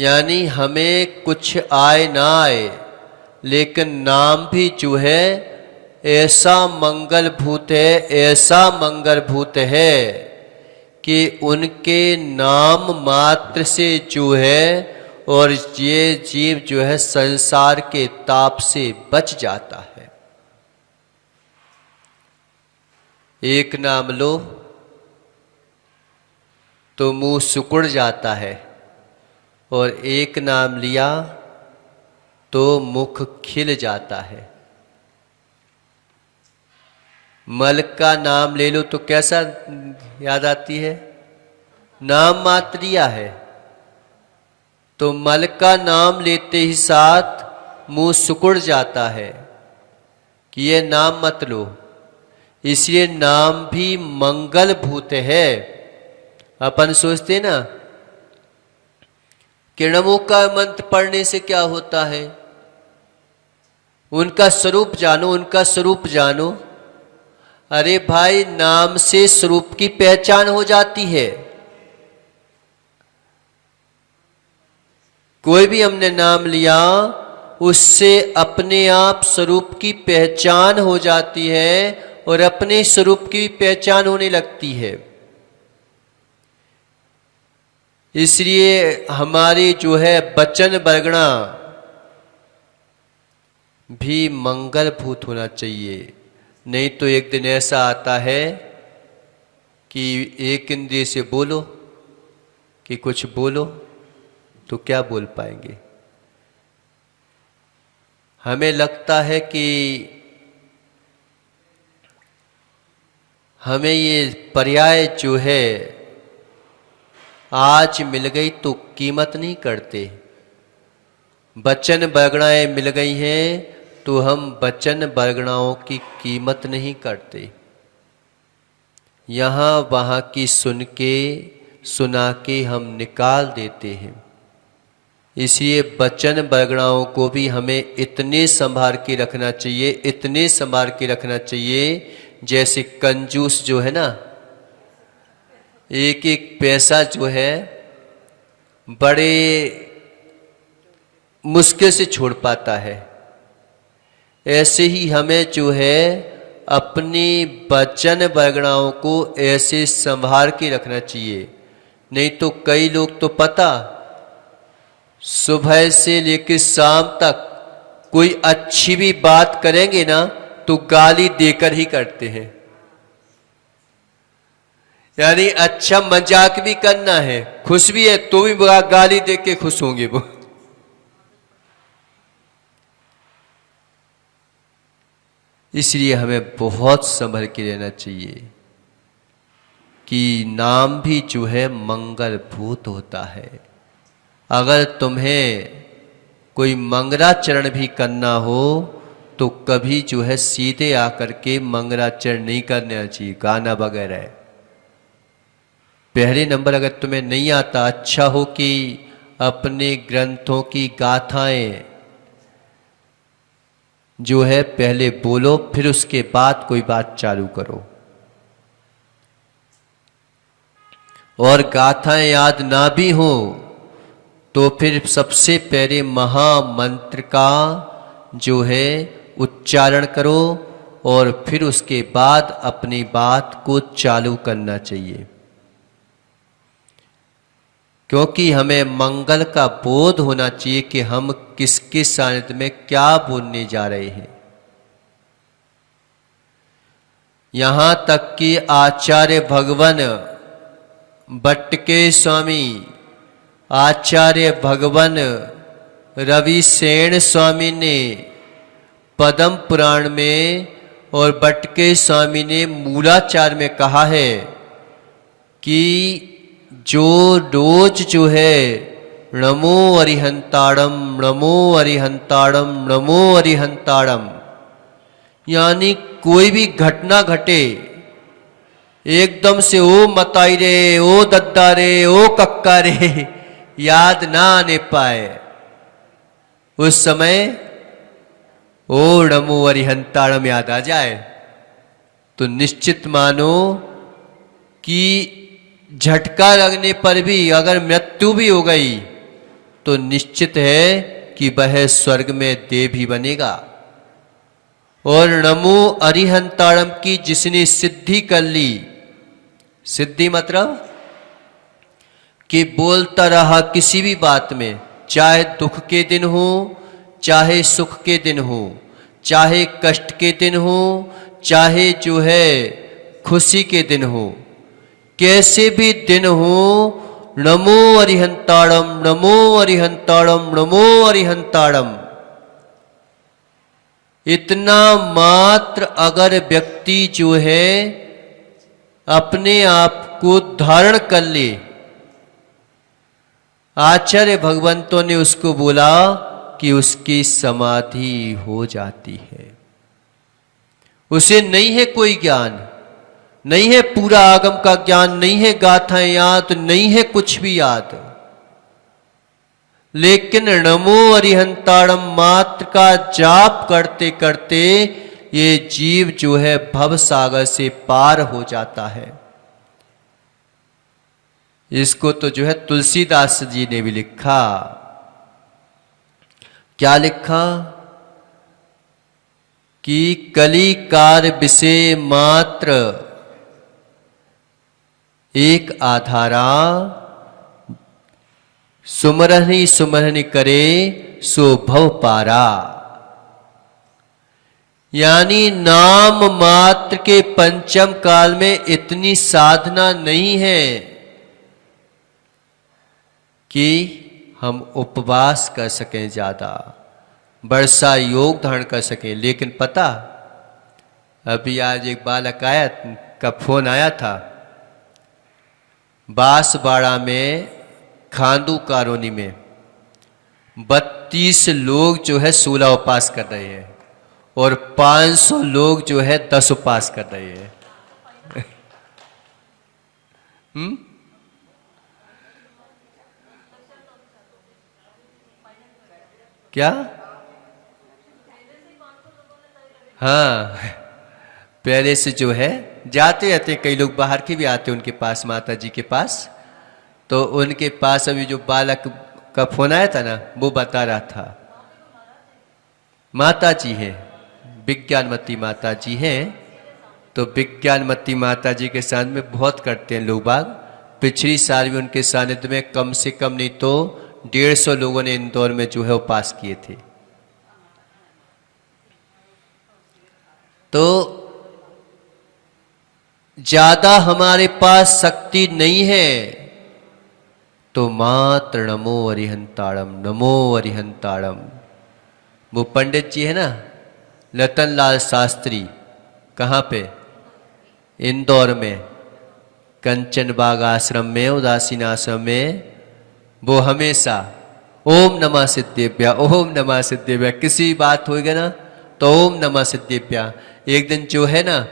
यानी हमें कुछ आए ना आए, लेकिन नाम भी जो है ऐसा मंगलभूत है, ऐसा मंगलभूत है कि उनके नाम मात्र से जो है और ये जीव जो है संसार के ताप से बच जाता है। एक नाम लो तो मुंह सिकुड़ जाता है, और एक नाम लिया तो मुख खिल जाता है। मल का नाम ले लो तो कैसा याद आती है? नाम मात्र लिया है, तो मल का नाम लेते ही साथ मुंह सिकुड़ जाता है कि ये नाम मत लो। इसलिए नाम भी मंगल भूत है। अपन सोचते ना कि नमो का मंत्र पढ़ने से क्या होता है, उनका स्वरूप जानो, उनका स्वरूप जानो। अरे भाई, नाम से स्वरूप की पहचान हो जाती है। कोई भी हमने नाम लिया, उससे अपने आप स्वरूप की पहचान हो जाती है और अपने स्वरूप की पहचान होने लगती है। इसलिए हमारी जो है वचन बरगना भी मंगलभूत होना चाहिए। नहीं तो एक दिन ऐसा आता है कि एक इंद्रिय से बोलो कि कुछ बोलो तो क्या बोल पाएंगे। हमें लगता है कि हमें ये पर्याय जो है आज मिल गई तो कीमत नहीं करते। वचन बरगणाएं मिल गई हैं तो हम वचन बरगणाओं की कीमत नहीं करते। यहाँ वहाँ की सुन के सुना के हम निकाल देते हैं। इसलिए वचन बरगणाओं को भी हमें इतने संभाल के रखना चाहिए, इतने संभाल के रखना चाहिए जैसे कंजूस जो है ना, एक एक पैसा जो है बड़े मुश्किल से छोड़ पाता है। ऐसे ही हमें जो है अपनी वचन बरगणाओं को ऐसे संभाल के रखना चाहिए। नहीं तो कई लोग तो पता सुबह से लेकर शाम तक कोई अच्छी भी बात करेंगे ना तो गाली देकर ही करते हैं। यानी अच्छा मजाक भी करना है, खुश भी है तो भी गाली दे के खुश होंगे वो। इसलिए हमें बहुत संभल के रहना चाहिए कि नाम भी जो है मंगलभूत होता है। अगर तुम्हें कोई मंगलाचरण भी करना हो तो कभी जो है सीधे आकर के मंगलाचरण नहीं करना चाहिए, गाना वगैरह। पहले नंबर अगर तुम्हें नहीं आता, अच्छा हो कि अपने ग्रंथों की गाथाएं जो है पहले बोलो, फिर उसके बाद कोई बात चालू करो। और गाथाएं याद ना भी हो तो फिर सबसे पहले महामंत्र का जो है उच्चारण करो और फिर उसके बाद अपनी बात को चालू करना चाहिए। क्योंकि हमें मंगल का बोध होना चाहिए कि हम किसके सानिध्य में क्या बोलने जा रहे हैं। यहां तक कि आचार्य भगवान बट्टके स्वामी, आचार्य भगवान रवि सेन स्वामी ने पद्म पुराण में और बट्टके स्वामी ने मूलाचार में कहा है कि जो रोज जो है नमो अरिहंताड़म, नमो अरिहंताड़म, नमो अरिहंताड़म, यानी कोई भी घटना घटे एकदम से ओ मताई रे, ओ दद्दा रे, ओ कक्का रे याद ना आने पाए, उस समय ओ नमो अरिहंताड़म याद आ जाए तो निश्चित मानो कि झटका लगने पर भी अगर मृत्यु भी हो गई तो तो निश्चित है कि वह स्वर्ग में देव ही बनेगा। और नमो अरिहंताड़म की जिसने सिद्धि कर ली, सिद्धि मतलब कि बोलता रहा किसी भी बात में, चाहे दुख के दिन हो, चाहे सुख के दिन हो, चाहे कष्ट के दिन हो, चाहे जो है खुशी के दिन हो, कैसे भी दिन हो, नमो अरिहंताड़म, नमो अरिहंताड़म, नमो अरिहंताड़म। इतना मात्र अगर व्यक्ति जो है अपने आप को धारण कर ले, आचार्य भगवंतों ने उसको बोला कि उसकी समाधि हो जाती है। उसे नहीं है कोई ज्ञान, नहीं है पूरा आगम का ज्ञान, नहीं है गाथाएं याद, नहीं है कुछ भी याद, लेकिन नमो अरिहंताड़म मात्र का जाप करते करते ये जीव जो है भव सागर से पार हो जाता है। इसको तो जो है तुलसीदास जी ने भी लिखा। क्या लिखा कि कली कार विषय मात्र एक आधारा, सुमरनी सुमरनी करे सो भव पारा। यानी नाम मात्र के पंचम काल में इतनी साधना नहीं है कि हम उपवास कर सकें, ज्यादा वर्षा योग धारण कर सकें। लेकिन पता, अभी आज एक बालक आया का फोन आया था, बांसवाड़ा में खांदू कॉलोनी में 32 लोग जो है 16 उपवास कर रहे हैं और 500 लोग जो है 10 उपवास कर रहे हैं। क्या? हाँ, पहले से जो है जाते रहते, कई लोग बाहर के भी आते उनके पास, माता जी के पास। तो उनके पास अभी जो बालक का फोन आया था ना, वो बता रहा था, माता जी है, विज्ञानमती माता जी हैं। तो विज्ञानमती माता जी के साथ में बहुत करते हैं लोग बाग। पिछली साल भी उनके सानिध्य में कम से कम नहीं तो 150 लोगों ने इंदौर में जो है उपवास किए थे। तो ज्यादा हमारे पास शक्ति नहीं है, तो मात्र नमो अरिहंताड़म, नमो अरिहंताड़म। वो पंडित जी है ना, लतनलाल शास्त्री, कहाँ पे? इंदौर में कंचन बाग आश्रम में, उदासीन आश्रम में, वो हमेशा ओम नमः सिद्धेभ्या, ओम नमः सिद्धेभ्या, किसी बात होगी ना तो ओम नमः सिद्धेभ्या। एक दिन जो है ना,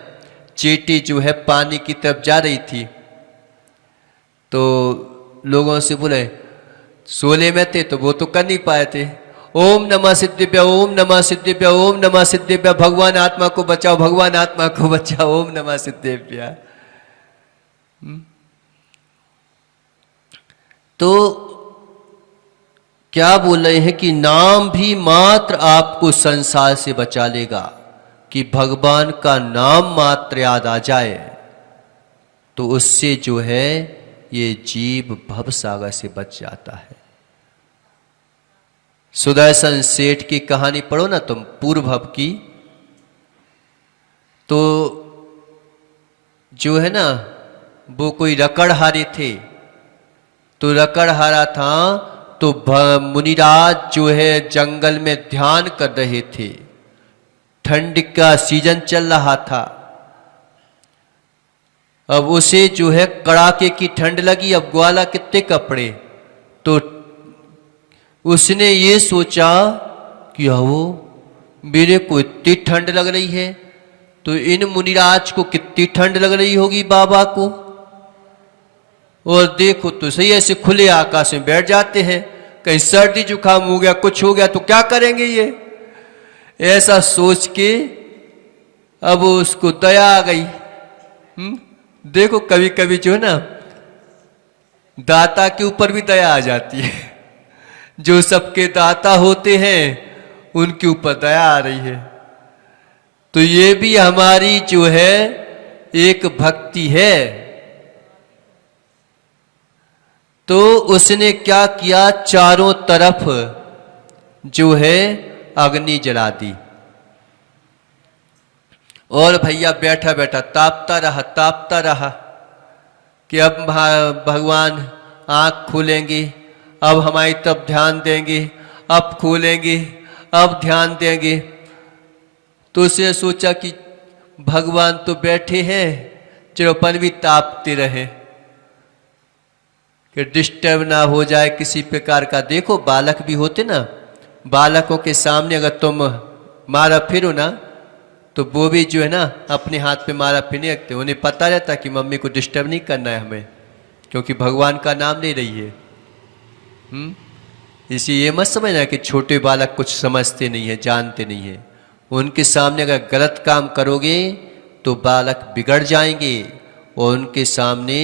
चींटी जो है पानी की तरफ जा रही थी, तो लोगों से बोले, सोले में थे तो वो तो कर नहीं पाए थे, ओम नमः सिद्धेभ्या, ओम नमः सिद्धेभ्या, ओम नमः सिद्धेभ्या, भगवान आत्मा को बचाओ, भगवान आत्मा को बचाओ, ओम नमः सिद्धेभ्या। तो क्या बोल रहे हैं कि नाम भी मात्र आपको संसार से बचा लेगा, कि भगवान का नाम मात्र याद आ जाए तो उससे जो है ये जीव भव सागर से बच जाता है। सुदर्शन सेठ की कहानी पढ़ो ना तुम, पूर्व भव की। तो जो है ना, वो कोई रकड़हारे थे, तो रकड़हारा था, तो मुनिराज जो है जंगल में ध्यान कर रहे थे, ठंड का सीजन चल रहा था। अब उसे जो है कड़ाके की ठंड लगी, अब ग्वाला कितने कपड़े, तो उसने ये सोचा कि वो मेरे को इतनी ठंड लग रही है, तो इन मुनिराज को कितनी ठंड लग रही होगी बाबा को। और देखो तो सही, ऐसे खुले आकाश में बैठ जाते हैं, कहीं सर्दी जुकाम हो गया, कुछ हो गया तो क्या करेंगे ये। ऐसा सोच के अब उसको दया आ गई। देखो कभी कभी जो है ना, दाता के ऊपर भी दया आ जाती है। जो सबके दाता होते हैं उनके ऊपर दया आ रही है। तो ये भी हमारी जो है एक भक्ति है। तो उसने क्या किया, चारों तरफ जो है अग्नि जला दी और भैया बैठा बैठा तापता रहा कि अब भगवान आंख खोलेंगे, अब हमारी तरफ ध्यान देंगे, अब खोलेंगे, अब ध्यान देंगे। तो उसने सोचा कि भगवान तो बैठे हैं, चलो अपन भी तापते रहे कि डिस्टर्ब ना हो जाए किसी प्रकार का। देखो बालक भी होते ना, बालकों के सामने अगर तुम मारा फिरो ना तो वो भी जो है ना अपने हाथ पे मारा फिर नहीं रखते। उन्हें पता रहता कि मम्मी को डिस्टर्ब नहीं करना है हमें, क्योंकि भगवान का नाम ले रही है। इसी ये मत समझना कि छोटे बालक कुछ समझते नहीं है, जानते नहीं है। उनके सामने अगर गलत काम करोगे तो बालक बिगड़ जाएंगे, और उनके सामने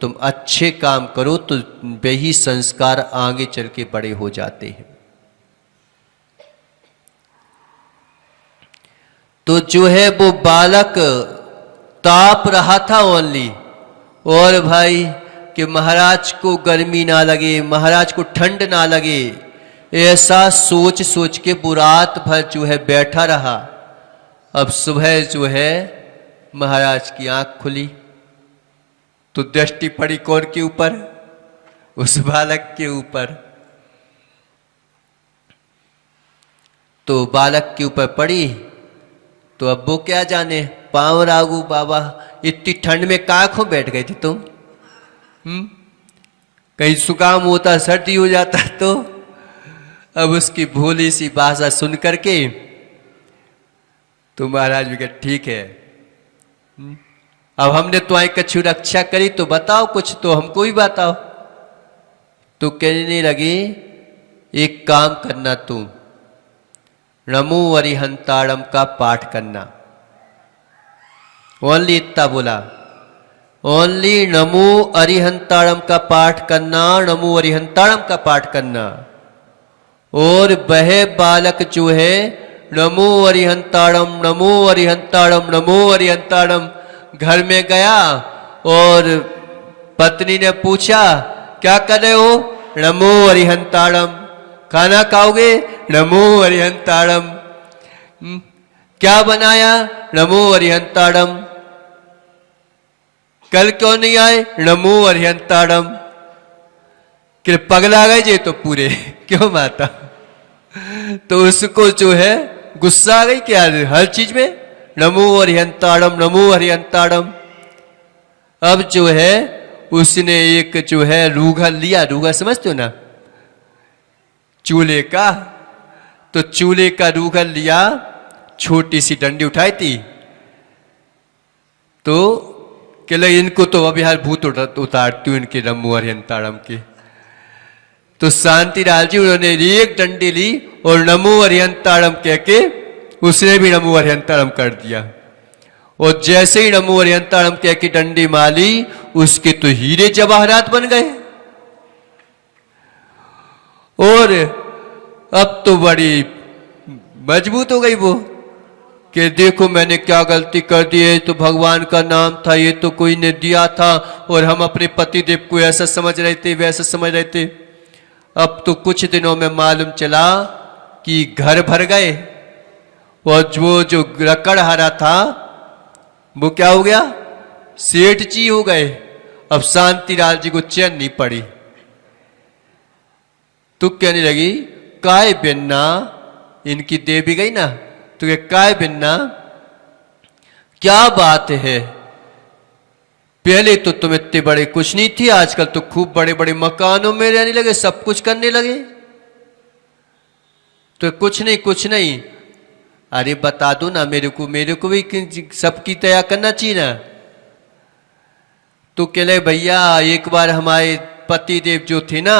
तुम अच्छे काम करो तो वही संस्कार आगे चल के बड़े हो जाते हैं। तो जो है वो बालक ताप रहा था ओनली, और भाई कि महाराज को गर्मी ना लगे, महाराज को ठंड ना लगे, ऐसा सोच सोच के वो रात भर जो है बैठा रहा। अब सुबह जो है महाराज की आंख खुली तो दृष्टि पड़ी कौन के ऊपर, उस बालक के ऊपर। तो बालक के ऊपर पड़ी तो अब वो क्या जाने, पांव रागू बाबा इतनी ठंड में कहाँ खो बैठ गए थे तुम? कहीं जुकाम होता, सर्दी हो जाता तो। अब उसकी भोली सी भाषा सुन करके तो महाराज भी कहा ठीक है, अब हमने तुम्हारी कछु रक्षा करी तो बताओ कुछ, तो हमको भी बताओ। तो कहने लगे एक काम करना, तुम नमो अरिहंताड़म का पाठ करना। ओनली इतना बोला, ओनली नमो अरिहंताड़म का पाठ करना, नमो अरिहंताड़म का पाठ करना। और वह बालक जो है नमो अरिहंताड़म, नमो अरिहंताड़म, नमो अरिहंताड़म घर में गया और पत्नी ने पूछा क्या कर रहे हो? नमो अरिहंताड़म। खाना खाओगे? नमो अरिहंताड़म। क्या बनाया? नमो अरिहंताड़म। कल क्यों नहीं आए? नमो अरिहंताड़म। कि पगला गए जे तो पूरे क्यों माता? तो उसको जो है गुस्सा आ गई क्या हर चीज में नमो अरिहंताड़म, नमो अरिहंताड़म। अब जो है उसने एक जो है रूघा लिया, रूघा समझते हो ना, चूल्हे का। तो चूल्हे का रूघा लिया, छोटी सी डंडी उठाई थी। तो कहले इनको तो अब यार भूत उतारती हूं इनके नमो अरिहंताड़म के। तो शांतिलाल जी उन्होंने एक डंडी ली और नमो अरिहंताड़म कह के उसने भी नमो अरिहंताड़म कर दिया। और जैसे ही नमो अरिहंताड़म कह के डंडी माली, उसके तो हीरे जवाहरात बन गए। और अब तो बड़ी मजबूत हो गई वो कि देखो मैंने क्या गलती कर दी है, तो भगवान का नाम था, ये तो कोई ने दिया था और हम अपने पति देव को ऐसा समझ रहे थे, वैसा समझ रहे थे। अब तो कुछ दिनों में मालूम चला कि घर भर गए और जो रकड़हारा था वो क्या हो गया? सेठ जी हो गए। अब शांतिलाल जी को चैन नहीं पड़ी। तो कहने लगी काय बिन्ना, इनकी देवी गई ना, तो काय बिन्ना क्या बात है? पहले तो तुम इतने बड़े कुछ नहीं थी, आजकल तो खूब बड़े बड़े मकानों में रहने लगे, सब कुछ करने लगे। तो कुछ नहीं कुछ नहीं। अरे बता दो ना मेरे को भी सबकी तैया करना चाहिए ना। तो कहले भैया एक बार हमारे पति देव जो थे ना,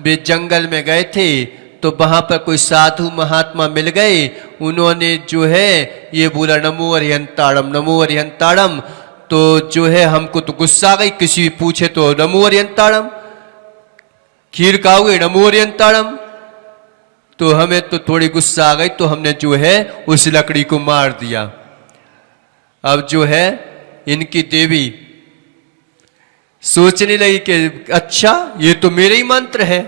वे जंगल में गए थे, तो वहां पर कोई साधु महात्मा मिल गए। उन्होंने जो है ये बोला नमो अरिहंताड़म, नमो अरिहंताड़म। तो जो है हमको तो गुस्सा आ गई, किसी पूछे तो नमो अरिहंताड़म। खीर खाओगे? नमो अरिहंताड़म। तो हमें तो थोड़ी गुस्सा आ गई, तो हमने जो है उस लकड़ी को मार दिया। अब जो है इनकी देवी सोचने लगी कि अच्छा ये तो मेरे ही मंत्र है।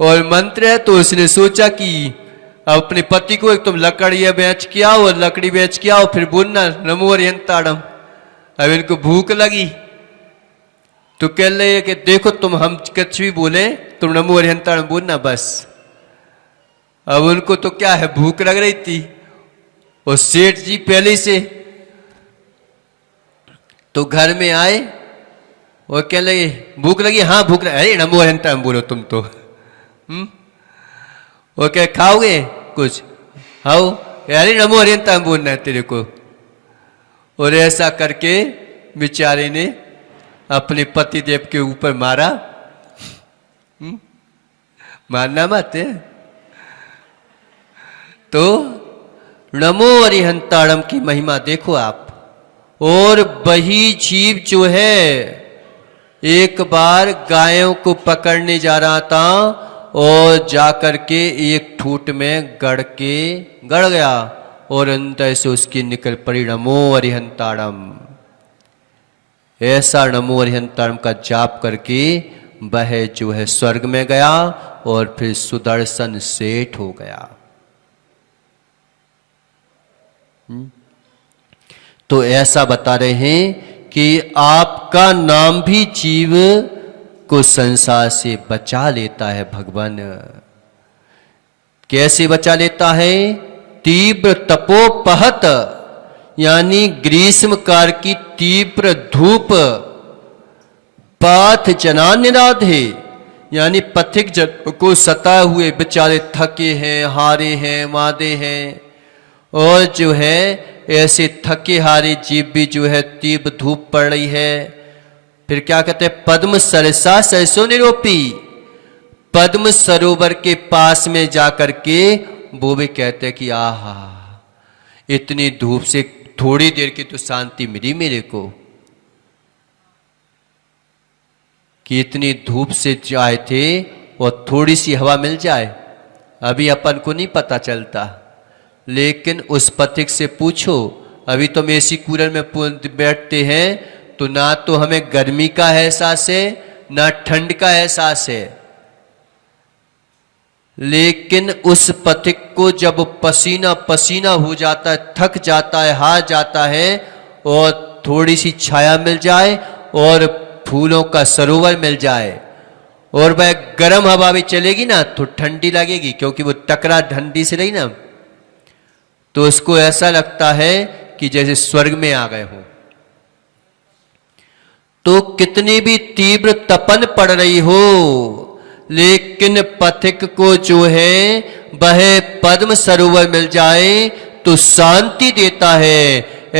और मंत्र है तो उसने सोचा कि अपने पति को एक तुम लकड़ी बेच के आओ, और लकड़ी बेच के आओ, फिर बोलना नमो हरिहंताड़म। अब इनको भूख लगी तो कह रहे कि देखो तुम हम कुछ भी बोले, तुम नमो हरिहंताड़म बोलना बस। अब उनको तो क्या है, भूख लग रही थी, और सेठ जी पहले से तो घर में आए और कह लगे भूख लगी, हाँ भूख लगी, अरे नमो हरिहंताड़म बोलो तुम तो। वो क्या खाओगे कुछ, आओ, अरे नमो हरिहंताड़म बोलना है तेरे को। और ऐसा करके बेचारे ने अपने पति देव के ऊपर मारा। मारना मत है। तो नमो हरिहंताड़म की महिमा देखो आप। और वही जीव जो है एक बार गायों को पकड़ने जा रहा था, और जाकर के एक ठूट में गड़ गया, और अंदर से उसकी निकल पड़ी नमो हरिहंताड़म। ऐसा नमो हरिहंताड़म का जाप करके वह जो है स्वर्ग में गया, और फिर सुदर्शन सेठ हो गया। तो ऐसा बता रहे हैं कि आपका नाम भी जीव को संसार से बचा लेता है भगवान। कैसे बचा लेता है? तीव्र तपोपहत, यानी ग्रीष्म काल की तीव्र धूप, पाथ जनान्य राधे, यानी पथिक जन को सताए हुए बेचारे थके हैं, हारे हैं, मादे हैं, और जो है ऐसे थके हारे जीव भी जो है तीव्र धूप पड़ रही है। फिर क्या कहते हैं? पद्म सरसा सरसों निरोपी, पद्म सरोवर के पास में जाकर के वो भी कहते हैं कि आहा इतनी धूप से थोड़ी देर की तो शांति मिली मेरे को, कि इतनी धूप से आए थे और थोड़ी सी हवा मिल जाए, अभी अपन को नहीं पता चलता। लेकिन उस पथिक से पूछो, अभी तो हम एसी कूलर में बैठते हैं तो ना तो हमें गर्मी का एहसास है ना ठंड का एहसास है। लेकिन उस पथिक को जब पसीना पसीना हो जाता है, थक जाता है, हार जाता है, और थोड़ी सी छाया मिल जाए और फूलों का सरोवर मिल जाए और वह गर्म हवा भी चलेगी ना तो ठंडी लगेगी, क्योंकि वो टकरा ठंडी से रही ना, तो उसको ऐसा लगता है कि जैसे स्वर्ग में आ गए हो। तो कितनी भी तीव्र तपन पड़ रही हो, लेकिन पथिक को जो है वह पद्म सरोवर मिल जाए तो शांति देता है।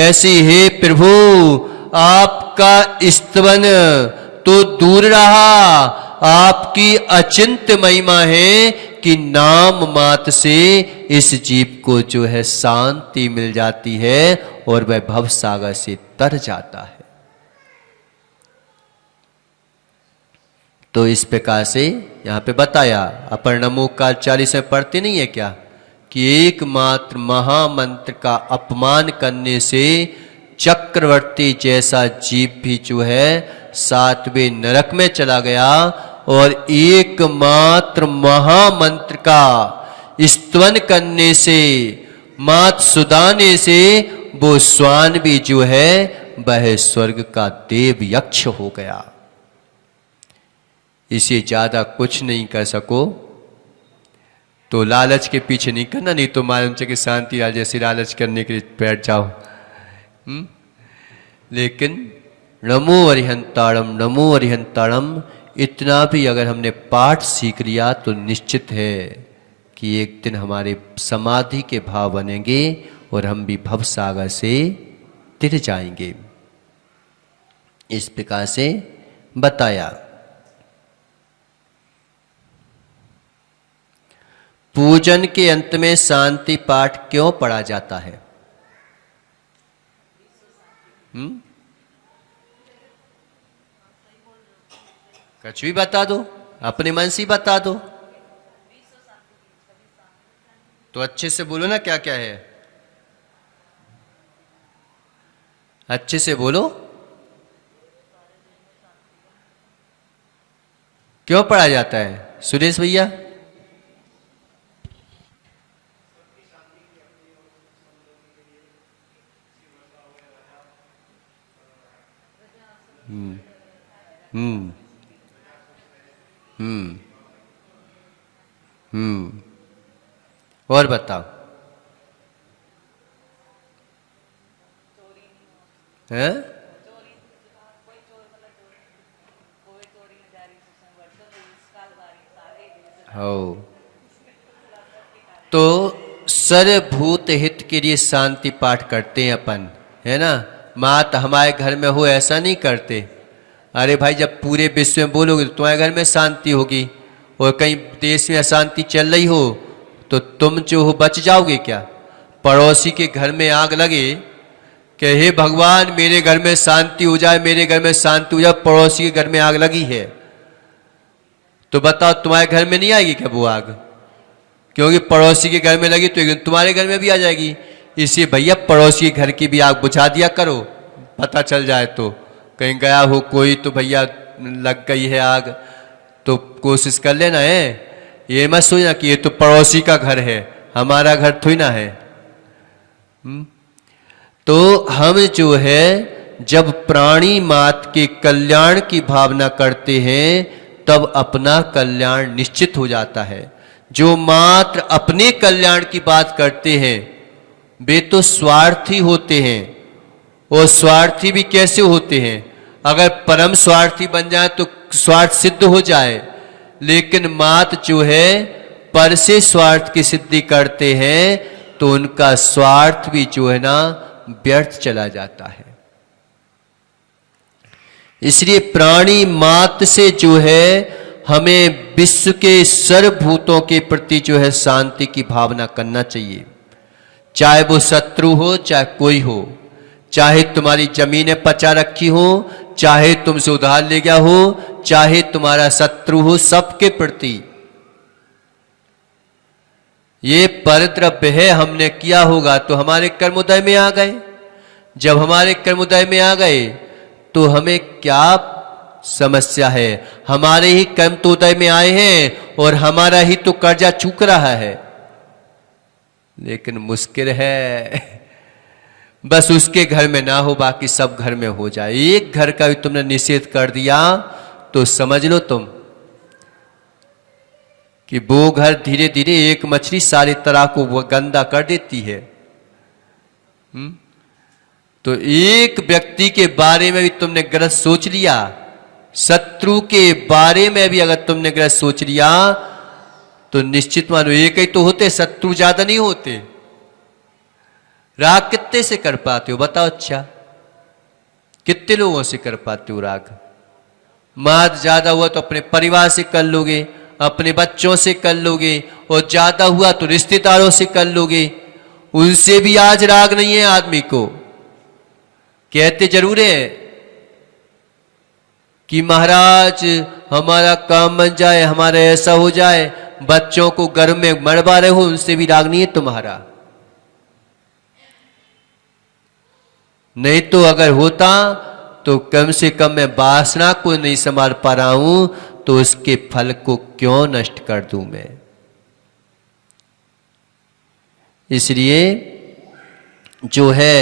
ऐसी हे प्रभु आपका स्तवन तो दूर रहा, आपकी अचिंत्य महिमा है कि नाम मात्र से इस जीव को जो है शांति मिल जाती है और वह भव सागर से तर जाता है। तो इस प्रकार से यहाँ पे बताया, अपन नमो काल 40 में पढ़ते नहीं है क्या, कि एकमात्र महामंत्र का अपमान करने से चक्रवर्ती जैसा जीव भी जो है 7वें नरक में चला गया, और एकमात्र महामंत्र का स्तवन करने से, मात सुदाने से वो स्वान भी जो है वह स्वर्ग का देव यक्ष हो गया। इसे ज्यादा कुछ नहीं कर सको तो लालच के पीछे नहीं करना, नहीं तो मालूम चाहिए कि शांति राज जैसे लालच करने के लिए बैठ जाओ। लेकिन नमो अरिहंताड़म नमो अरिहंताड़म इतना भी अगर हमने पाठ सीख लिया तो निश्चित है कि एक दिन हमारे समाधि के भाव बनेंगे और हम भी भव सागर से तिर जाएंगे। इस प्रकार से बताया। पूजन के अंत में शांति पाठ क्यों पढ़ा जाता है? कुछ भी बता दो, अपने मन से ही बता दो। तो अच्छे से बोलो ना, क्या क्या है, अच्छे से बोलो। क्यों पढ़ा जाता है सुरेश भैया? हम्म हम्म हम्म और बताओ हैं? हो तो सर्वभूत हित के लिए शांति पाठ करते हैं अपन, है ना। मात हमारे घर में हो ऐसा नहीं करते। अरे भाई, जब पूरे विश्व में बोलोगे तो तुम्हारे घर में शांति होगी, और कहीं देश में अशांति चल रही हो तो तुम जो हो बच जाओगे क्या? पड़ोसी के घर में आग लगे कि हे भगवान मेरे घर में शांति हो जाए, मेरे घर में शांति हो जाए, पड़ोसी के घर में आग लगी है, तो बताओ तुम्हारे घर में नहीं आएगी क्या वो आग? क्योंकि पड़ोसी के घर में लगी तो एक दिन तुम्हारे घर में भी आ जाएगी। इसलिए भैया पड़ोसी के घर की भी आग बुझा दिया करो, पता चल जाए तो कहीं गया हो कोई तो भैया लग गई है आग, तो कोशिश कर लेना है। ये मत सोचना कि ये तो पड़ोसी का घर है, हमारा घर थोड़ी ना है। तो हम जो है जब प्राणी मात्र के कल्याण की भावना करते हैं तब अपना कल्याण निश्चित हो जाता है। जो मात्र अपने कल्याण की बात करते हैं वे तो स्वार्थी होते हैं। और स्वार्थी भी कैसे होते हैं? अगर परम स्वार्थी बन जाए तो स्वार्थ सिद्ध हो जाए, लेकिन मात्र जो है पर से स्वार्थ की सिद्धि करते हैं तो उनका स्वार्थ भी जो है ना व्यर्थ चला जाता है। इसलिए प्राणी मात्र से जो है हमें विश्व के सर्वभूतों के प्रति जो है शांति की भावना करना चाहिए। चाहे वो शत्रु हो, चाहे कोई हो, चाहे तुम्हारी जमीनें पचा रखी हो, चाहे तुमसे उधार ले गया हो, चाहे तुम्हारा शत्रु हो, सबके प्रति ये परद्रव्य है, हमने किया होगा तो हमारे कर्मोदय में आ गए। जब हमारे कर्मोदय में आ गए तो हमें क्या समस्या है? हमारे ही कर्म तो उदय में आए हैं और हमारा ही तो कर्जा चूक रहा है, लेकिन मुश्किल है बस उसके घर में ना हो, बाकी सब घर में हो जाए। एक घर का भी तुमने निषेध कर दिया तो समझ लो तुम कि वो घर धीरे धीरे एक मछली सारी तरह को वो गंदा कर देती है। तो एक व्यक्ति के बारे में भी तुमने गलत सोच लिया, शत्रु के बारे में भी अगर तुमने गलत सोच लिया तो निश्चित मानो एक ही तो होते, शत्रु ज्यादा नहीं होते। राग कितने से कर पाते हो बताओ? अच्छा, कितने लोगों से कर पाते हो राग? माद ज्यादा हुआ तो अपने परिवार से कर लोगे, अपने बच्चों से कर लोगे, और ज्यादा हुआ तो रिश्तेदारों से कर लोगे। उनसे भी आज राग नहीं है आदमी को। कहते जरूर है कि महाराज हमारा काम बन जाए, हमारा ऐसा हो जाए, बच्चों को गर्भ में मरवा रहे हो, उनसे भी राग नहीं है तुम्हारा। नहीं तो अगर होता तो कम से कम मैं वासना को नहीं संभाल पा रहा हूं तो उसके फल को क्यों नष्ट कर दूं मैं? इसलिए जो है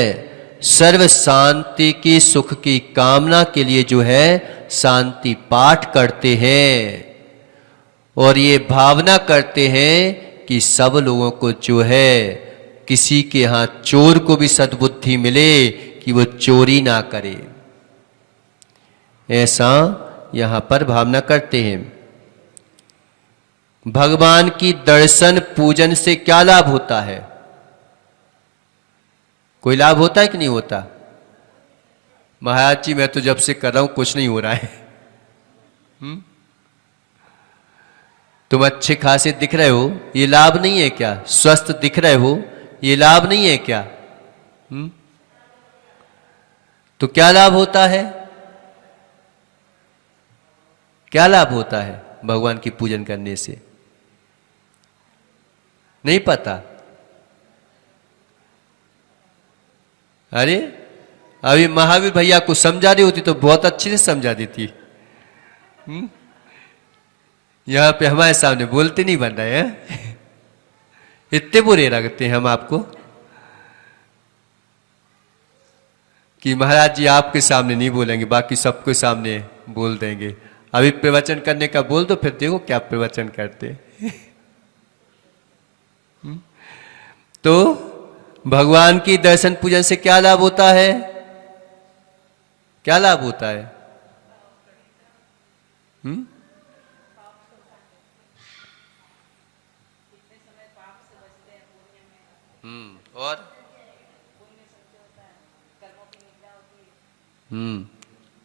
सर्व शांति की सुख की कामना के लिए जो है शांति पाठ करते हैं, और ये भावना करते हैं कि सब लोगों को जो है किसी के यहां चोर को भी सद्बुद्धि मिले कि वो चोरी ना करे, ऐसा यहां पर भावना करते हैं। भगवान की दर्शन पूजन से क्या लाभ होता है? कोई लाभ होता है कि नहीं होता? महाराज जी मैं तो जब से कर रहा हूं कुछ नहीं हो रहा है। तुम अच्छे खासे दिख रहे हो, ये लाभ नहीं है क्या? स्वस्थ दिख रहे हो, ये लाभ नहीं है क्या? तो क्या लाभ होता है? क्या लाभ होता है? भगवान की पूजन करने से? नहीं पता? अरे अभी महावीर भैया को समझा रही होती तो बहुत अच्छे से समझा देती। यहां पे हमारे सामने बोलते नहीं बन रहे हैं। इतने बुरे लगते हैं हम आपको कि महाराज जी आपके सामने नहीं बोलेंगे, बाकी सबके सामने बोल देंगे। अभी प्रवचन करने का बोल दो, फिर देखो क्या प्रवचन करते। तो भगवान की दर्शन पूजन से क्या लाभ होता है? क्या लाभ होता है? और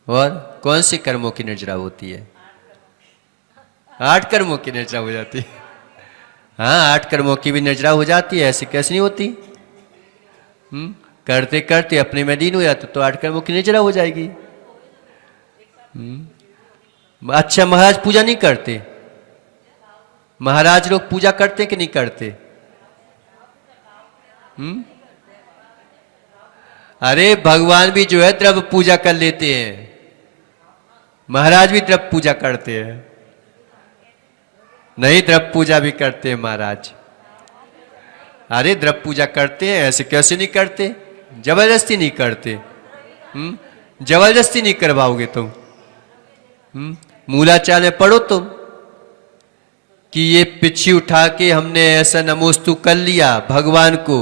और कौन से कर्मों की निर्जरा होती है? 8 कर्मों की निर्जरा हो जाती है। हाँ, 8 कर्मों की भी निर्जरा हो जाती है, ऐसी कैसे नहीं होती? करते करते अपने में लीन हो जाते तो 8 कर्मों की निर्जरा हो जाएगी। अच्छा, महाराज पूजा नहीं करते? महाराज लोग पूजा करते कि नहीं करते? अरे भगवान भी जो है द्रव्य पूजा कर लेते हैं, महाराज भी द्रव्य पूजा करते हैं। नहीं, द्रव्य पूजा भी करते हैं महाराज। अरे द्रव्य पूजा करते हैं, ऐसे कैसे नहीं करते? जबरदस्ती नहीं करते। जबरदस्ती नहीं करवाओगे तुम। मूलाचार में पढ़ो तुम कि ये पिछी उठा के हमने ऐसा नमोस्तु कर लिया भगवान को,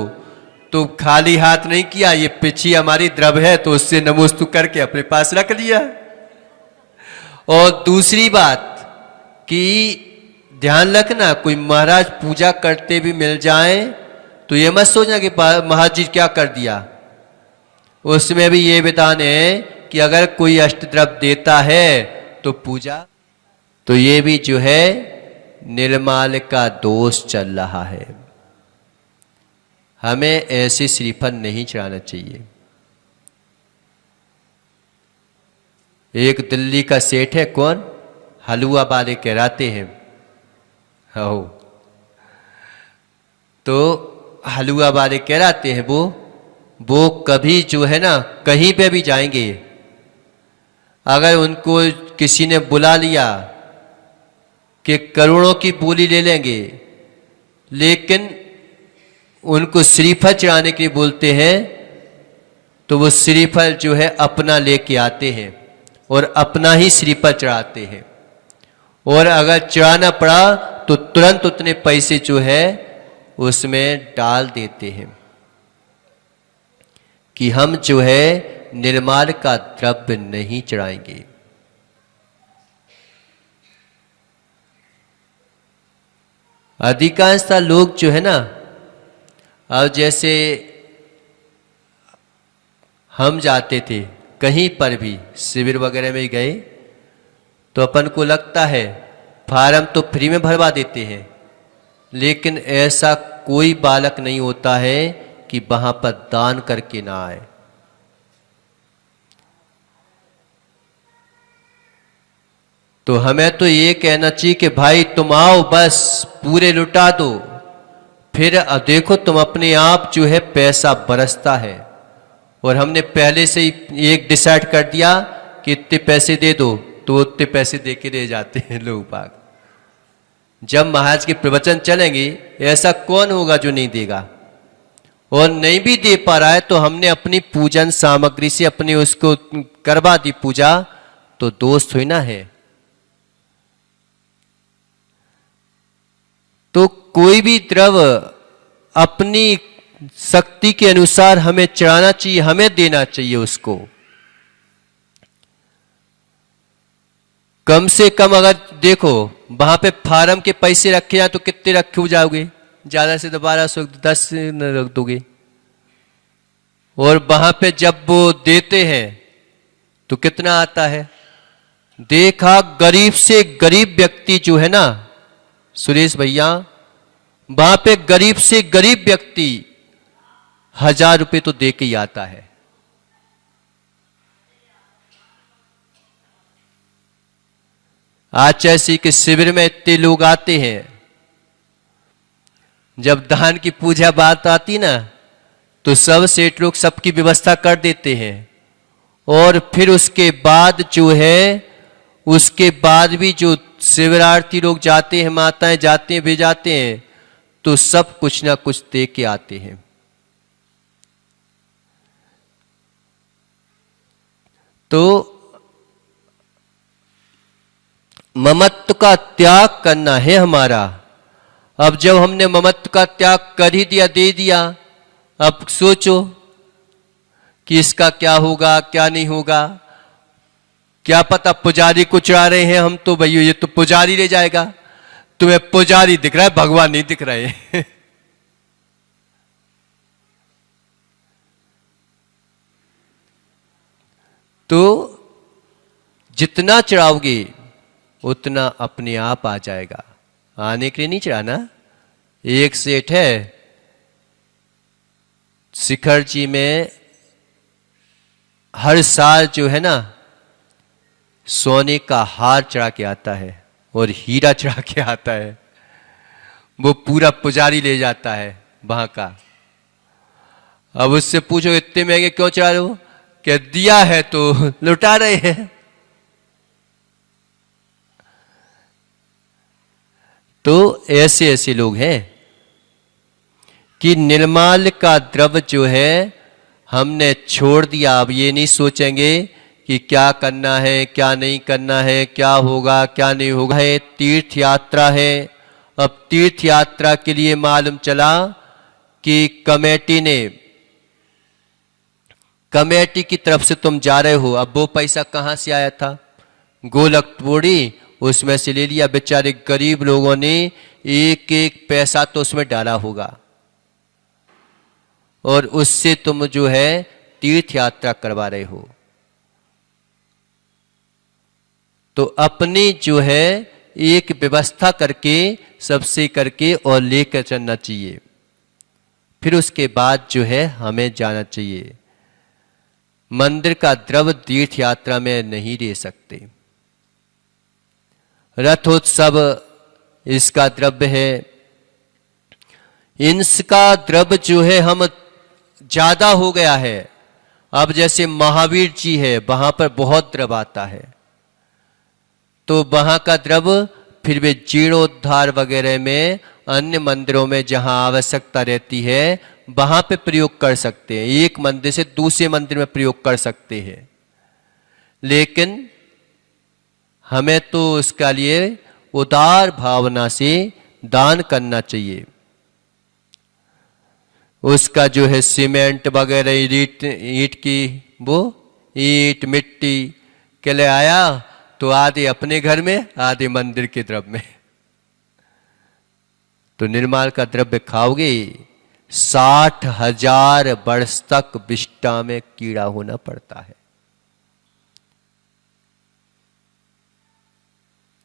तो खाली हाथ नहीं किया, ये पिछी हमारी द्रव्य है तो उससे नमोस्तु करके अपने पास रख लिया। और दूसरी बात कि ध्यान रखना, कोई महाराज पूजा करते भी मिल जाए तो ये मत सोचना कि महाराज जी क्या कर दिया। उसमें भी ये विधान है कि अगर कोई अष्टद्रव्य देता है तो पूजा, तो ये भी जो है निर्माल का दोष चल रहा है। हमें ऐसे श्रीफल नहीं चढ़ाना चाहिए। एक दिल्ली का सेठ है, कौन, हलवा वाले कहलाते हैं। हो तो हलवा वाले कहलाते हैं वो कभी जो है ना कहीं पे भी जाएंगे, अगर उनको किसी ने बुला लिया कि करोड़ों की बोली ले लेंगे, लेकिन उनको श्रीफल चढ़ाने के लिए बोलते हैं तो वो श्रीफल जो है अपना लेके आते हैं और अपना ही श्रीफल चढ़ाते हैं। और अगर चढ़ाना पड़ा तो तुरंत उतने पैसे जो है उसमें डाल देते हैं कि हम जो है निर्माल का द्रव्य नहीं चढ़ाएंगे। अधिकांशतः लोग जो है ना, अब जैसे हम जाते थे कहीं पर भी शिविर वगैरह में गए तो अपन को लगता है फार्म तो फ्री में भरवा देते हैं, लेकिन ऐसा कोई बालक नहीं होता है कि वहां पर दान करके ना आए। तो हमें तो ये कहना चाहिए कि भाई तुम आओ, बस पूरे लुटा दो, फिर देखो तुम अपने आप जो है पैसा बरसता है। और हमने पहले से ही एक डिसाइड कर दिया कि इतने पैसे दे दो, तो उतने पैसे दे के रह जाते हैं लोग बाग। जब महाराज के प्रवचन चलेंगे ऐसा कौन होगा जो नहीं देगा, और नहीं भी दे पा रहा है तो हमने अपनी पूजन सामग्री से अपनी उसको करवा दी पूजा, तो दोष थोड़ी ना है। तो कोई भी द्रव्य अपनी शक्ति के अनुसार हमें चढ़ाना चाहिए, हमें देना चाहिए उसको। कम से कम अगर देखो वहां पे फार्म के पैसे रखे जाए तो कितने रखे हो जाओगे, ज्यादा से 1200 10 रख दोगे। और वहां पे जब वो देते हैं तो कितना आता है। देखा गरीब से गरीब व्यक्ति जो है ना सुरेश भैया, वहां पे गरीब से गरीब व्यक्ति 1000 रुपए तो दे के ही आता है। आचार्य के शिविर में इतने लोग आते हैं, जब दान की पूजा बात आती ना तो सब सेठ लोग सबकी व्यवस्था कर देते हैं। और फिर उसके बाद जो है, उसके बाद भी जो शिवरार्थी लोग जाते हैं, माताएं जाते हैं, भी जाते हैं, तो सब कुछ ना कुछ दे के आते हैं। तो ममत्व का त्याग करना है हमारा। अब जब हमने ममत्व का त्याग कर ही दिया, दे दिया, अब सोचो कि इसका क्या होगा, क्या नहीं होगा। क्या पता पुजारी को चढ़ा रहे हैं हम, तो भैया ये तो पुजारी ले जाएगा। तुम्हें पुजारी दिख रहा है, भगवान नहीं दिख रहे। तो जितना चढ़ाओगे उतना अपने आप आ जाएगा। आने के लिए नहीं चढ़ाना। एक सेठ है शिखर जी में, हर साल जो है ना सोने का हार चढ़ा के आता है और हीरा चढ़ा के आता है। वो पूरा पुजारी ले जाता है वहां का। अब उससे पूछो इतने महंगे क्यों चढ़ा रहे हो? क्या दिया है तो लुटा रहे हैं। तो ऐसे ऐसे लोग हैं कि निर्माल का द्रव्य जो है हमने छोड़ दिया। अब ये नहीं सोचेंगे कि क्या करना है, क्या नहीं करना है, क्या होगा, क्या नहीं होगा। है तीर्थ यात्रा है। अब तीर्थ यात्रा के लिए मालूम चला कि कमेटी की तरफ से तुम जा रहे हो। अब वो पैसा कहां से आया था? गोलक तोड़ी उसमें से ले लिया। बेचारे गरीब लोगों ने एक एक पैसा तो उसमें डाला होगा, और उससे तुम जो है तीर्थ यात्रा करवा रहे हो। तो अपनी जो है एक व्यवस्था करके, सबसे करके और लेकर चलना चाहिए। फिर उसके बाद जो है हमें जाना चाहिए। मंदिर का द्रव्य तीर्थ यात्रा में नहीं ले सकते। रथोत्सव इसका द्रव्य है। इनका द्रव्य जो है हम ज्यादा हो गया है। अब जैसे महावीर जी है, वहां पर बहुत द्रव्य आता है, तो वहां का द्रव्य फिर भी जीर्णोद्धार वगैरह में, अन्य मंदिरों में जहां आवश्यकता रहती है वहां पे प्रयोग कर सकते हैं। एक मंदिर से दूसरे मंदिर में प्रयोग कर सकते हैं। लेकिन हमें तो उसका लिए उदार भावना से दान करना चाहिए। उसका जो है सीमेंट वगैरह, ईंट की वो ईंट मिट्टी के लिए आया तो आधे अपने घर में, आधे मंदिर के द्रव्य में। तो निर्माल का द्रव्य खाओगे 60,000 वर्ष तक विष्ठा में कीड़ा होना पड़ता है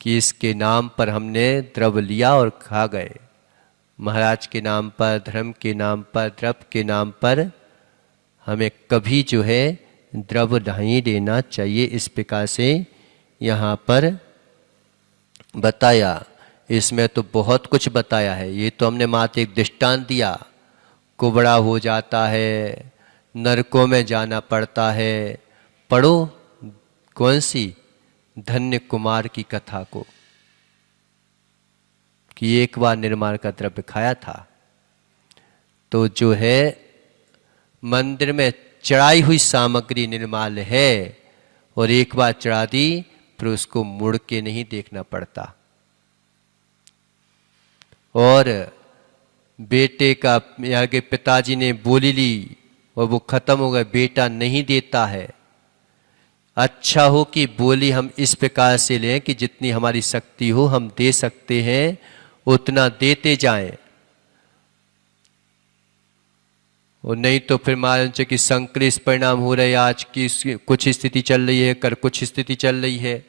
कि इसके नाम पर हमने द्रव्य लिया और खा गए। महाराज के नाम पर, धर्म के नाम पर, द्रव्य के नाम पर हमें कभी जो है द्रव्य नहीं देना चाहिए। इस प्रकार से यहाँ पर बताया। इसमें तो बहुत कुछ बताया है। ये तो हमने मात्र एक दृष्टांत दिया। कुबड़ा हो जाता है, नरकों में जाना पड़ता है। पढ़ो कौन सी धन्य कुमार की कथा को, कि एक बार निर्माल का द्रव्य खाया था, तो जो है मंदिर में चढ़ाई हुई सामग्री निर्माल है, और एक बार चढ़ा दी फिर उसको मुड़ के नहीं देखना पड़ता। और बेटे का आगे पिताजी ने बोली ली और वो खत्म हो गया, बेटा नहीं देता है। अच्छा हो कि बोली हम इस प्रकार से लें कि जितनी हमारी शक्ति हो हम दे सकते हैं उतना देते जाएं, और नहीं तो फिर मान लीजिए कि संक्लिष्ट परिणाम हो रहे। आज की कुछ स्थिति चल रही है, कर कुछ स्थिति चल रही है।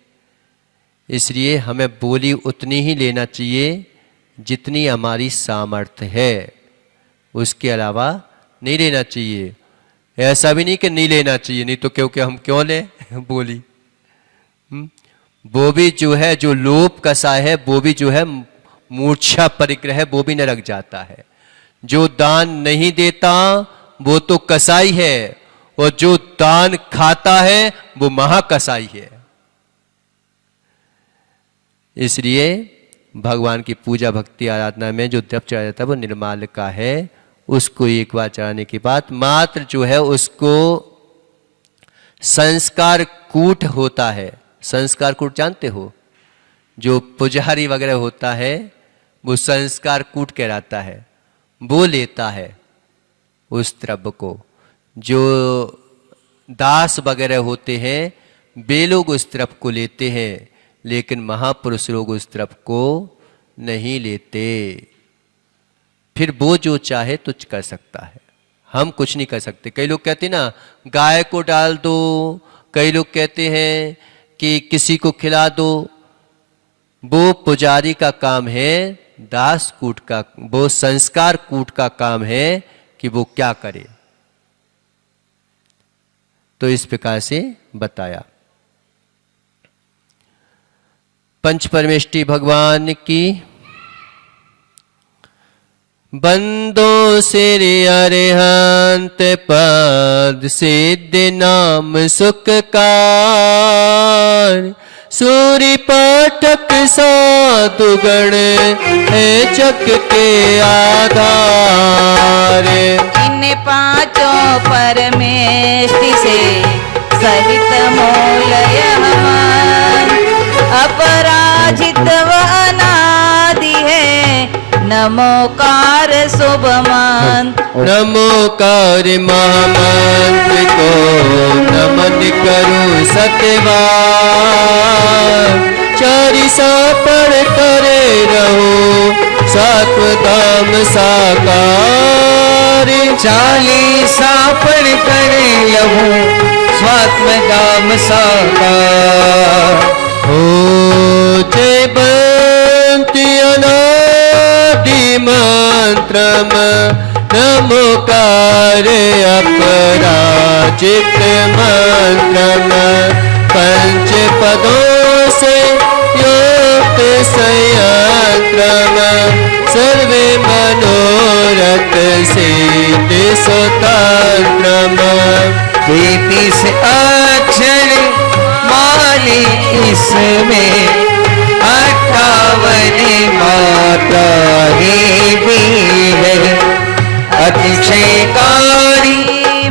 इसलिए हमें बोली उतनी ही लेना चाहिए जितनी हमारी सामर्थ्य है, उसके अलावा नहीं लेना चाहिए। ऐसा भी नहीं कि नहीं लेना चाहिए, नहीं तो क्योंकि हम क्यों लें बोली। वो भी जो है, जो लोभ कसाय है, वो भी जो है मूर्छा परिग्रह है, वो भी नरक जाता है। जो दान नहीं देता वो तो कसाई है, और जो दान खाता है वो महाकसाई है। इसलिए भगवान की पूजा भक्ति आराधना में जो द्रव्य चढ़ाया जाता है वो निर्माल का है। उसको एक बार चढ़ाने के बाद मात्र जो है उसको संस्कार कूट होता है। संस्कार कूट जानते हो? जो पुजारी वगैरह होता है वो संस्कार कूट कहलाता है, वो लेता है उस द्रव्य को। जो दास वगैरह होते हैं वे लोग उस द्रव्य को लेते हैं, लेकिन महापुरुष लोग उस द्रव्य को नहीं लेते। फिर वो जो चाहे तो कर सकता है, हम कुछ नहीं कर सकते। कई लोग कहते हैं ना गाय को डाल दो, कई लोग कहते हैं कि किसी को खिला दो। वो पुजारी का काम है, दास कूट का, वो संस्कार कूट का काम है कि वो क्या करे। तो इस प्रकार से बताया। पंच परमेष्टि भगवान की बंदो सिर अरिहंत पद सिद्ध नाम सुखकार, सूर्य पाठक साधु गण है जग के आधार। इन पांचों परमेष्टि से सहित मोलय हमान, अपराजित व अनादि है नमोकार शुभमान। नमोकार महामंत्र को नमन करूं सत्यवान, चारिसा पर करे रहो सात्वधाम साकार। चालीसा पर करे लहू स्वात्मधाम साकार। हो जय बंती अनादि मंत्रम, नमोकार अपराजित मंत्रम। पंच पदों से युक्त संयंत्रम, सर्वे मनोरथ सिद्धि स्वतंत्रम। 33 अक्षर माले इसमें, 58 मात्रा भी है। अतिशयकारी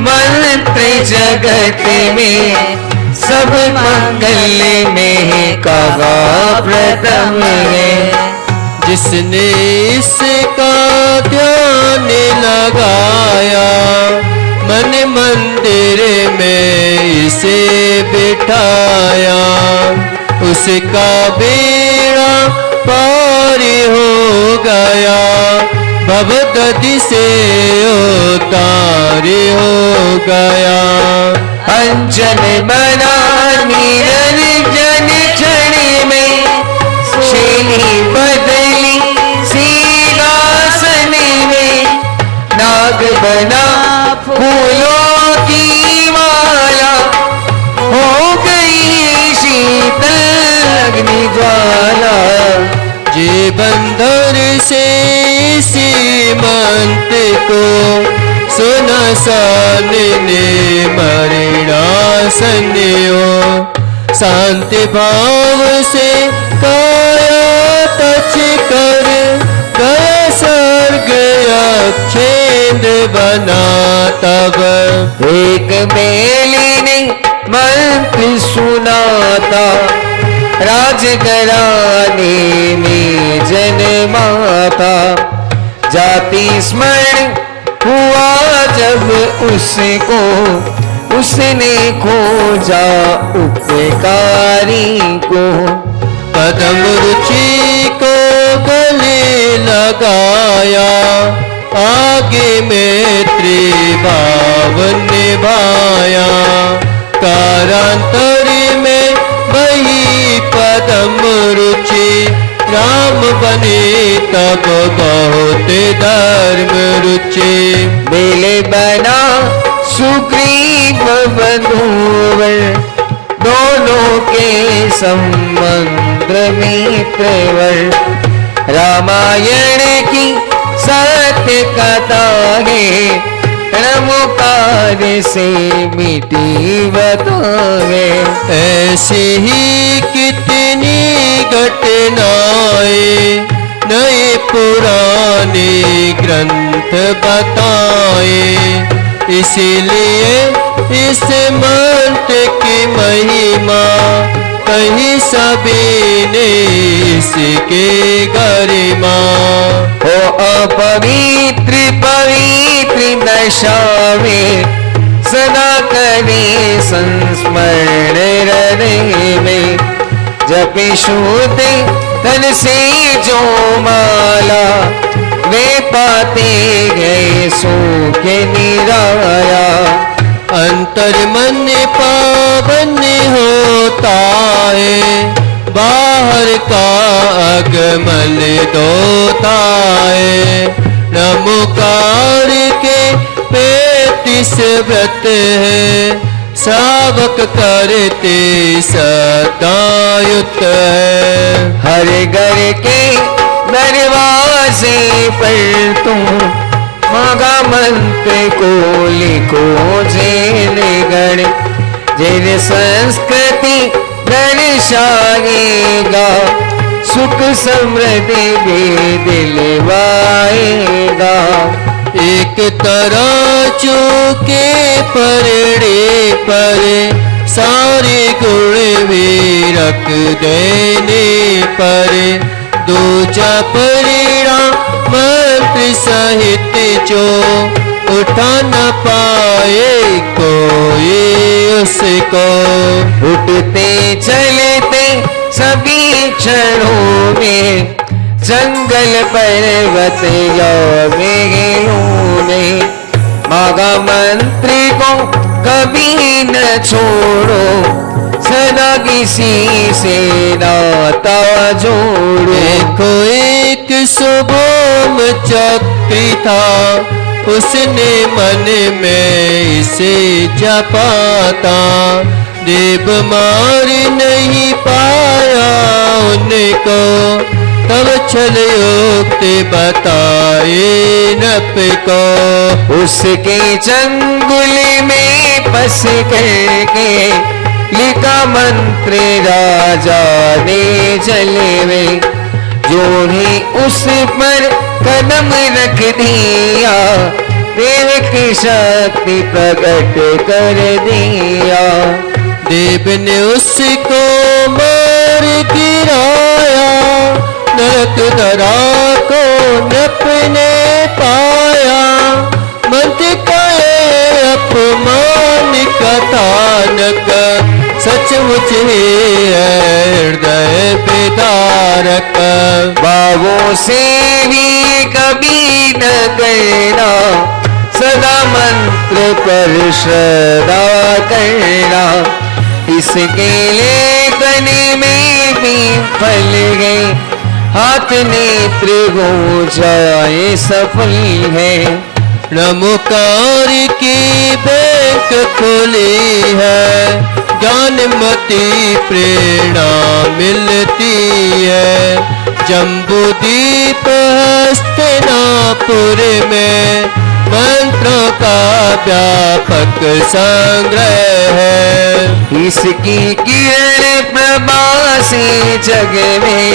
मंत्र जगत में, सब मंगल में कहा प्रथम है। जिसने इसका ध्यान लगाया, मन मंदिर में इसे बिठाया, उसका बेड़ा पार हो गया, भवदधि से उतार हो गया। अंजन बना निरंजन क्षण में, शैली बदली सिंहासन में। नाग बना फूलों की माला, हो गई शीतल अग्नि ज्वाला। जे बंदर से इसी मंत्र को सुना सन ने मरणा सन्यो, शांति भाव से काया तच कर गया स्वर्ग अक्षेन्द्र बना तब। एक मेली ने मंत्र सुनाता, राजघराने में जन्माता। जाति स्मरण हुआ जब उसको, उसने खोजा उपकारी को। पदम रुचि को गले लगाया, आगे मैत्री भाव निभाया। कारांतर में वही पदम रुचि, राम बने तब बहुत धर्म रुचि। मेले बना सुग्रीव बंधुवर, दोनों के सम्मत मंत्र मित्रवर रामायण की सत्य कथा है नमोकार से मिटी बतावे। ऐसी ही कितनी घटनाएं नए पुराने ग्रंथ बताए, इसीलिए इस मंत्र की महिमा कहीं सभी ने इसके गरिमा। हो अपवित्र पवित्र दशा में सदा करे संस्मरण हृदय में, जपे शुद्ध तन से जो माला वे पाते गए सुख निराया। अंतर मन पावन होता है, बाहर का अगमल धोता है। नमोकार के 35 व्रत है, सावक करते सदायुत है। हर घर के दरवाजे पर तुम मांगा मंत्र को लिखो जेल गण, जिन संस्कृति दर्शाएगा सुख समृद्धि भी दिलवाएगा। एक तराजू के पलड़े पर सारे गुण भी रख देने पर, दूजा परिणाम मंत्र सहित जो उठा न पाए कोई उसको। उठते चलते सभी क्षणों में जंगल पर्वत या मेघों में, मांगा मंत्र को कभी न छोड़ो, सदा किसी से नाता जोड़ो। देखो एक सुबोम चक्री था, उसने मन में इसे जपा था। देव मार नहीं पाया उनको, तब छल युक्त बताए नप को। उसके चंगुल में फंस करके लिखा मंत्र राजा ने जलवे, जो ही उस पर कदम रख दिया देव की शक्ति प्रकट कर दिया। देव ने उसको मार गिराया, नरक धरा को नप ने पाया। मंत्र का ये अपमान कथानक सचमुच ही हृदय विदारक। बाबों से भी कभी न करना, सदा मंत्र पर श्रद्धा करना। इसके लेखन में भी फल गए, हाथ नेत्र हो जाए सफल है। नमोकार की बैंक खुली है, ज्ञानमती प्रेरणा मिलती है। जम्बूदीप हस्तिनापुर में मंत्रों का व्यापक संग्रह है। इसकी किरण प्रभा से जग में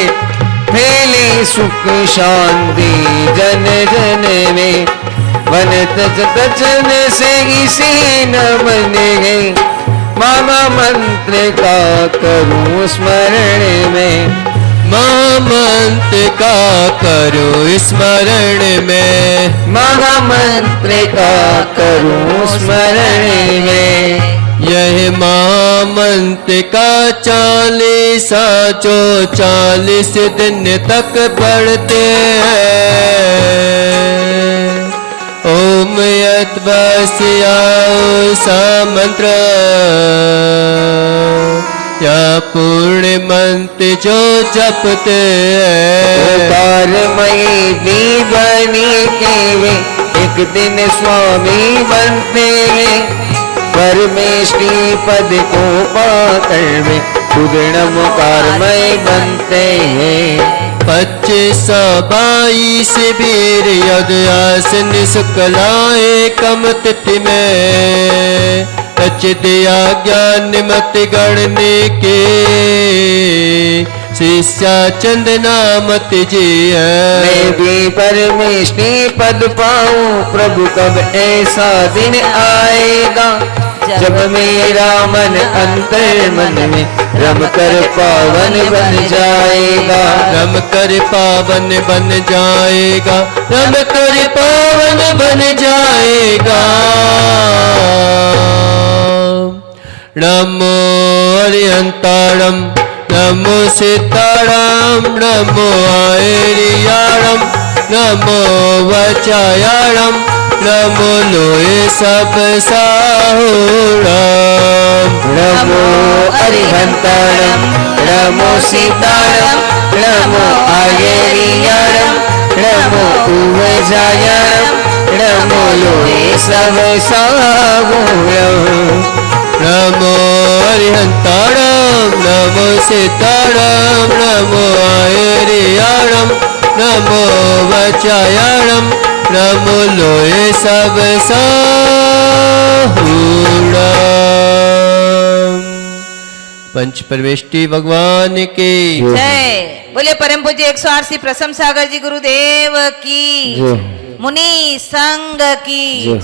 फैले सुख शांति जन जन में। वन तज तजन से इसी न बन गई, मामा मंत्र का करूं स्मरण में। महामंत्र का करो स्मरण में, महामंत्र का करूं स्मरण में। यह महामंत्र का 40 जो 40 दिन तक पढ़ते हैं। ओम यत् वस्या मंत्र या पूर्ण मंत्र जो जपते हैं। ओंकारमयी दीवानी के वे एक दिन स्वामी बनते हैं। परमेष्टि पद को पाकर वे खुद नमकारमय बनते हैं। 25 वीर यदयासन शुक्लाए कम तिथि में रच दिया ज्ञान मत गणने के शिष्या चंदना मत जी मैं भी परमेष्टि पद पाऊं प्रभु कब ऐसा दिन आएगा जब मेरा मन अंतर मन में रम कर पावन बन जाएगा। रम कर पावन बन जाएगा, रम कर पावन बन जाएगा। नमो हरिहंतारम नमो सीताराम नमो आयरियारम नमो वचायारम नमो लोए सब साहुराम। नमो हरिहंतारम नमो सीताराम नमो आयरियारम नमो उवजायारम नमो लोए सब साहुराम। नमो हरिहंतारम नमो सीताराम नमो आयरियारम नमो वचायारम नमो लोए सब साहुराम। पंच परमेष्टि भगवान की जय। बोले परम पूज्य 108 श्री प्रसम सागर जी गुरुदेव की, जय। मुनि संघ की। जय।